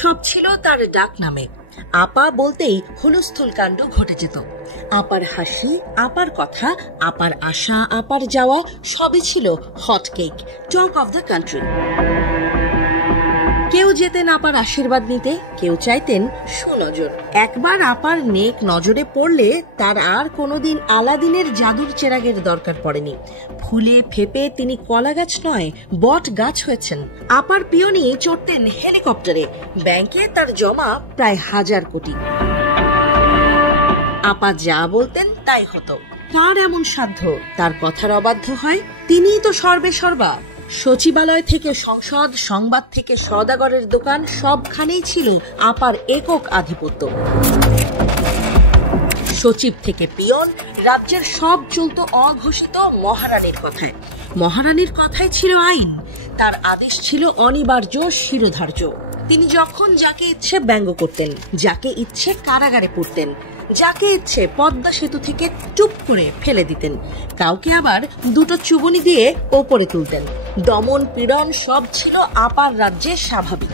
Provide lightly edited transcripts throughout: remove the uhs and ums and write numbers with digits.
সব ছিল তার ডাক নামে। আপা বলতেই হুলস্থুল কাণ্ড ঘটে যেত। আপার হাসি, আপার কথা, আপার আশা, আপার যাওয়া সবই ছিল hot cake, talk of the country. কেউ যেতেন আপার আশীর্বাদ নিতে, কেউ চাইতেন সুনজর। একবার আপার নেক নজরে পড়লে তার আর কোনোদিন আলাদিনের জাদুর চেরাগের দরকার পড়েনি। ফুলে ফেপে তিনি কলা গাছ নয় বট গাছ হয়েছেন। আপার পিয়নি চড়তেন হেলিকপ্টারে, ব্যাংকে তার জমা প্রায় 1000 কোটি। আপা যা বলতেন তাই হতো। কার এমন সাধ্য তার কথার অবাধ্য হয়? তিনিই তো সর্বে সর্বা। সচিবালয় থেকে সংসদ, সংবাদ থেকে সওদাগরের দোকান, সবখানেই ছিল আপার একক আধিপত্য। সচিব থেকে পিয়ন, রাজ্যের সব চলত অঘোষিত মহারানীর কথায়। মহারানীর কথাই ছিল আইন, তার আদেশ ছিল অনিবার্য, শিরোধার্য। তিনি যখন যাকে ইচ্ছে ব্যঙ্গ করতেন, যাকে ইচ্ছে কারাগারে পুরতেন, যাকে ইচ্ছে পদ্মা সেতু থেকে চুপ করে ফেলে দিতেন, কাউকে আবার দুটো চুবনি দিয়ে ওপরে তুলতেন। দমন পীড়ন সব ছিল আপার রাজ্যে স্বাভাবিক।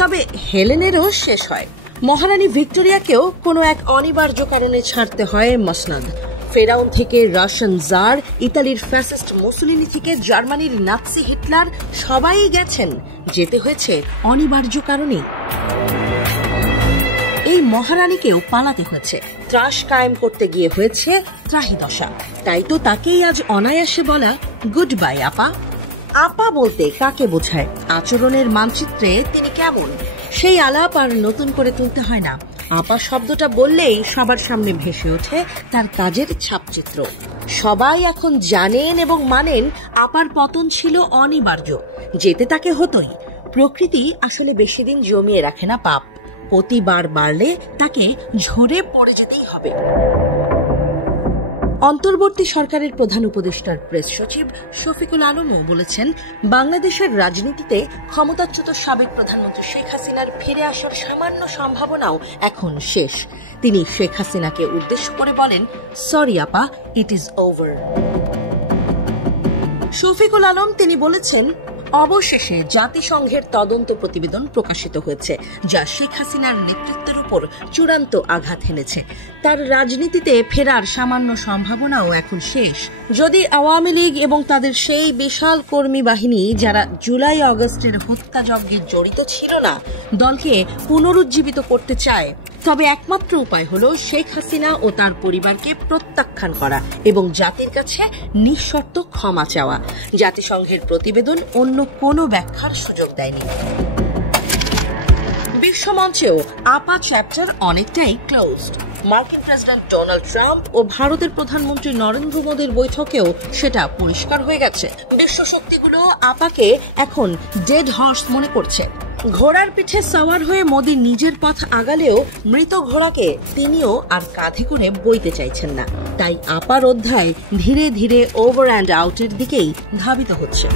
তবে হেলেনেরও শেষ হয়। মহারানী ভিক্টোরিয়াকেও কোনো এক অনিবার্য কারণে ছাড়তে হয় মসনদ। ফেরাউন থেকে রাশিয়ান জার, ইতালির ফ্যাসিস্ট মুসোলিনি থেকে জার্মানির নাৎসি হিটলার, সবাই গেছেন। যেতে হয়েছে অনিবার্য কারণে। এই মহারানীকেও পালাতে হয়েছে, ত্রাস কায়েম করতে গিয়ে হয়েছে ত্রাহিদশা। তাই তো তাকেই আজ অনায়াসে বলা গুড বাই আপা। আপা বলতে কাকে বোঝায়, আচরণের মানচিত্রে তিনি কেমন, সেই আলাপ আর নতুন করে তুলতে হয় না। আপা শব্দটা বললেই সবার সামনে ভেসে ওঠে তার কাজের ছাপচিত্র। সবাই এখন জানেন এবং মানেন আপার পতন ছিল অনিবার্য, যেতে তাকে হতোই। প্রকৃতি আসলে বেশি দিন জমিয়ে রাখে না পাপ, প্রতিবার বাড়লে তাকে ঝরে পড়ে যেতেই হবে। অন্তর্বর্তী সরকারের প্রধান উপদেষ্টার প্রেস সচিব শফিকুল আলমও বলেছেন, বাংলাদেশের রাজনীতিতে ক্ষমতাচ্যুত সাবেক প্রধানমন্ত্রী শেখ হাসিনার ফিরে আসার সামান্য সম্ভাবনাও এখন শেষ। তিনি শেখ হাসিনাকে উদ্দেশ্য করে বলেন, সরি আপা, it is over. Shafiqul Alam তিনি বলেছেন, অবশেষে জাতিসংঘের তদন্ত প্রতিবেদন প্রকাশিত হয়েছে, যা শেখ হাসিনার নেতৃত্বের উপর চূড়ান্ত আঘাত হেনেছে। তার রাজনীতিতে ফেরার সামান্য সম্ভাবনাও এখন শেষ। যদি আওয়ামী লীগ এবং তাদের সেই বিশাল কর্মী বাহিনী, যারা জুলাই আগস্টের হত্যাযজ্ঞে জড়িত ছিল না, দলকে পুনরুজ্জীবিত করতে চায়, তবে একমাত্র উপায় হলো শেখ হাসিনা ও তার পরিবারকে প্রত্যাখ্যান করা এবং জাতির কাছে নিঃশর্ত ক্ষমা চাওয়া। জাতিসংঘের প্রতিবেদন অন্য কোনো ব্যাখ্যার সুযোগ দেয়নি। বিশ্বমঞ্চেও আপা চ্যাপ্টার অনেকটাই ক্লোজড। মার্কিন প্রেসিডেন্ট ডোনাল্ড ট্রাম্প ও ভারতের প্রধানমন্ত্রী নরেন্দ্র মোদীর বৈঠকেও সেটা পরিষ্কার হয়ে গেছে। বিশ্ব শক্তিগুলো আপাকে এখন ডেড হর্স মনে করছে। ঘোড়ার পিঠে সাওয়ার হয়ে মোদী নিজের পথ আগালেও মৃত ঘোড়াকে তিনিও আর কাঁধে করে বইতে চাইছেন না। তাই আপার অধ্যায় ধীরে ধীরে ওভার অ্যান্ড আউটের দিকেই ধাবিত হচ্ছে।